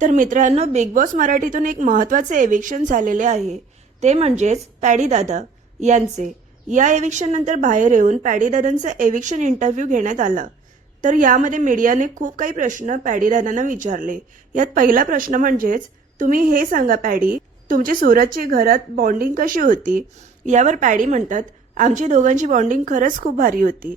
तर मित्रांनो big boss मराठीतून एक महत्त्वाचे एविक्शन झालेले आहे. ते म्हणजेच पॅडीदादा यांचे. या एविक्शन नंतर बाहेर येऊन पॅडीदादांचा एविक्शन इंटरव्ह्यू घेण्यात आला. तर यामध्ये मीडियाने खूप काही प्रश्न पॅडीदादांना विचारले. यात पहिला प्रश्न म्हणजेच तुम्ही हे सांगा पॅडी तुमची सूरजची घरात बॉन्डिंग कशी होती यावर पॅडी म्हणतात आमची दोघांची बॉन्डिंग खरंच खूप भारी होती.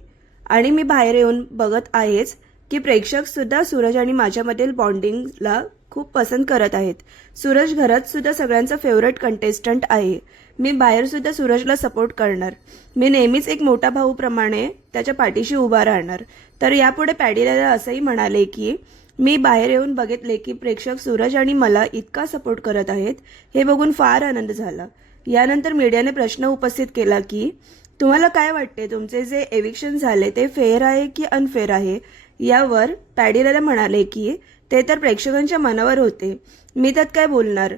आणि मी बाहेर येऊन बघत आहेच की प्रेक्षक सुद्धा सूरज आणि माझ्यामधील बॉन्डिंगला खूप पसंत करत आहेत. सूरज घरात सुद्धा सगळ्यांचा फेवरेट कंटेस्टंट आहे. मी बाहेर सुद्धा सूरजला सपोर्ट करणार. मी नेहमीच एक मोठा भाऊ प्रमाणे त्याच्या पाठीशी उभा राहणार. तर यापुढे पॅडी दादा असंही म्हणाले की मी बाहेर येऊन बघितले की प्रेक्षक सूरज आणि मला इतका सपोर्ट करत आहेत हे बघून फार आनंद झाला. यानंतर मीडियाने प्रश्न उपस्थित केला की तुम्हाला काय वाटते? तुमचे जे एविक्शन झाले ते फेअर आहे की अनफेअर आहे? यावर पॅडीदादा म्हणाले की ते तर प्रेक्षकांच्या मनावर होते. मी त्यात काय बोलणार?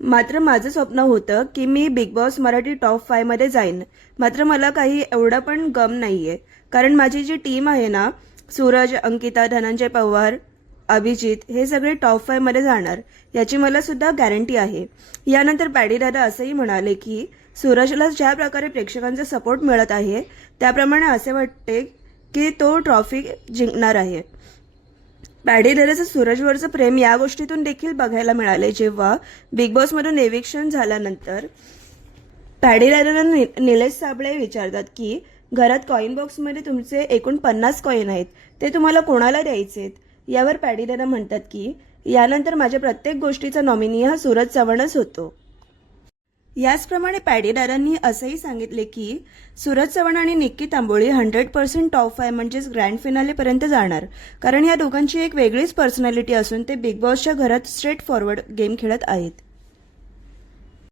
मात्र माझं स्वप्न होतं की मी बिग बॉस मराठी टॉप फायमध्ये जाईन. मात्र मला काही एवढा पण गम नाही आहे कारण माझी जी टीम आहे ना सूरज अंकिता धनंजय पवार अभिजित हे सगळे टॉप फायमध्ये जाणार. याची मला सुद्धा गॅरंटी आहे. यानंतर पॅडीदादा असंही म्हणाले की सूरजला ज्या प्रकारे प्रेक्षकांचा सपोर्ट मिळत आहे त्याप्रमाणे असे वाटते की तो ट्रॉफी जिंकणार आहे. पॅडीदादाचं सूरजवरचं प्रेम या गोष्टीतून देखील बघायला मिळाले जेव्हा बिग बॉसमधून एविक्शन झाल्यानंतर पॅडीदादांना नि- निलेश साबळे विचारतात की घरात कॉईन बॉक्समध्ये तुमचे एकूण पन्नास कॉईन आहेत. ते तुम्हाला कोणाला द्यायचेत यावर पॅडीदादा म्हणतात की यानंतर माझ्या प्रत्येक गोष्टीचा नॉमिनी हा सूरज चव्हाणच होतो. याचप्रमाणे पॅडेदारांनी असंही सांगितले की सूरज चव्हाण आणि Nikki Tamboli hundred percent top five म्हणजेच ग्रँड फिनालेपर्यंत जाणार. कारण या दोघांची एक वेगळीच पर्सनॅलिटी असून ते बिग बॉसच्या घरात स्ट्रेट फॉरवर्ड गेम खेळत आहेत.